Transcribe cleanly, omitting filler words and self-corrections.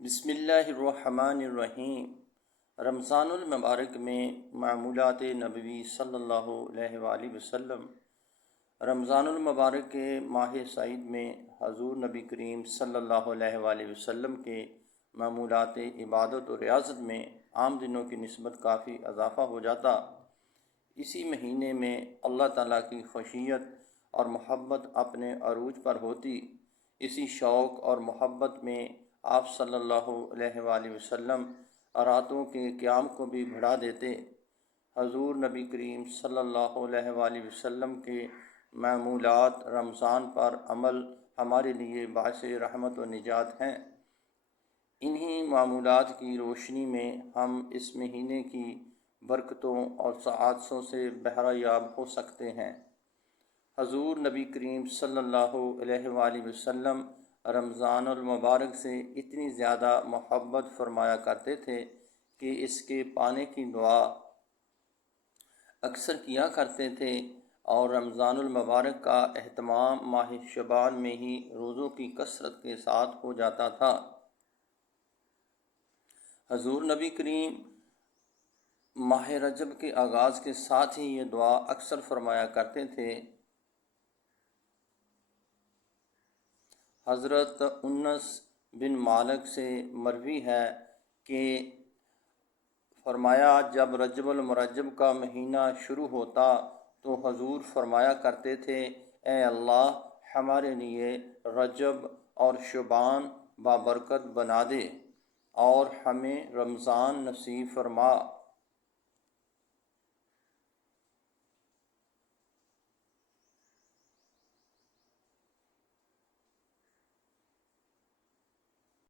بسم اللہ الرحمن الرحیم۔ رمضان المبارک میں معمولات نبوی صلی اللہ علیہ وآلہ وسلم۔ رمضان المبارک کے ماہ سعید میں حضور نبی کریم صلی اللہ علیہ وآلہ وسلم کے معمولات عبادت و ریاضت میں عام دنوں کی نسبت کافی اضافہ ہو جاتا۔ اسی مہینے میں اللہ تعالیٰ کی خشیت اور محبت اپنے عروج پر ہوتی۔ اسی شوق اور محبت میں آپ صلی اللہ علیہ وآلہ وسلم راتوں کے قیام کو بھی بڑھا دیتے۔ حضور نبی کریم صلی اللہ علیہ وآلہ وسلم کے معمولات رمضان پر عمل ہمارے لیے باعث رحمت و نجات ہیں۔ انہی معمولات کی روشنی میں ہم اس مہینے کی برکتوں اور سعادتوں سے بہرہ یاب ہو سکتے ہیں۔ حضور نبی کریم صلی اللہ علیہ وآلہ وسلم رمضان المبارک سے اتنی زیادہ محبت فرمایا کرتے تھے کہ اس کے پانے کی دعا اکثر کیا کرتے تھے، اور رمضان المبارک کا اہتمام ماہ شعبان میں ہی روزوں کی کثرت کے ساتھ ہو جاتا تھا۔ حضور نبی کریم ماہ رجب کے آغاز کے ساتھ ہی یہ دعا اکثر فرمایا کرتے تھے۔ حضرت انس بن مالک سے مروی ہے کہ فرمایا، جب رجب المرجب کا مہینہ شروع ہوتا تو حضور فرمایا کرتے تھے، اے اللہ ہمارے لیے رجب اور شعبان بابرکت بنا دے اور ہمیں رمضان نصیب فرما۔